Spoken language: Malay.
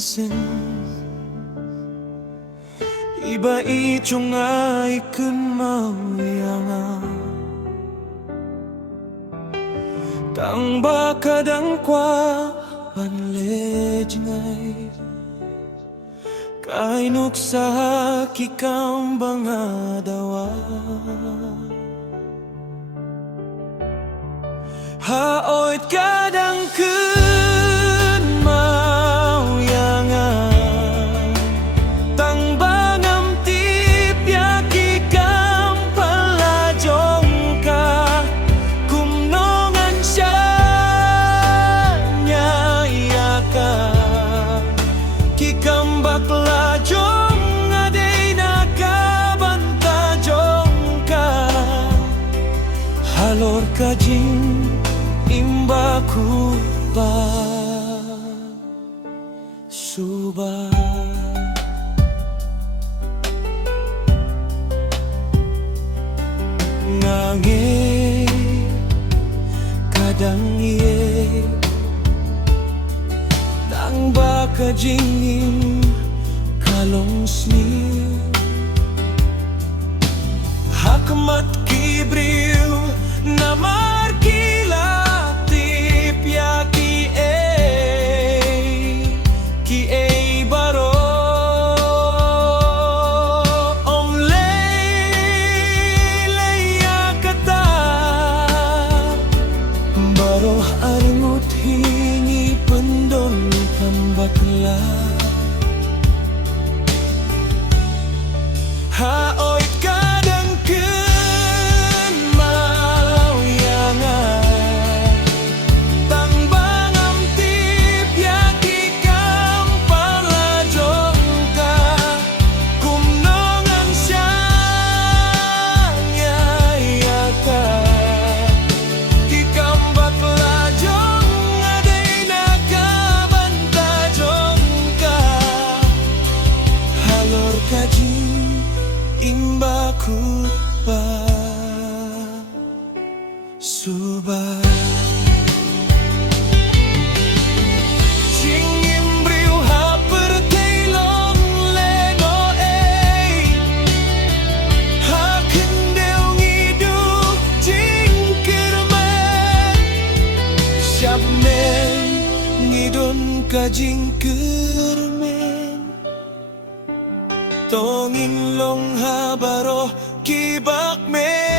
sen iba ichong ay kun mau yanga tang ba kadang kwa panle jingay kainuk sa kikang bangadawa haoit kadang kun mau yanga tang bangam tip ya kikang palajong ka kumnongan siya nya iyaka kikang bakla jong aday nakabanta jong ka halor ka jing imba ku ba suba ngange kadang iye tang ba ka jingin kalong sni hakmat kibriu na markila arngut hingi pendon kambakla haoit kadang kun mau yanga tang bangam tip ya kikang palajong ka kumnongan siyang yayaka kikang imba ku ba suba jing imbriu ha pertailong lego ha kendeu ngidu jing kermen siap men ngidun ka jing kermen tongin long habaro kibak me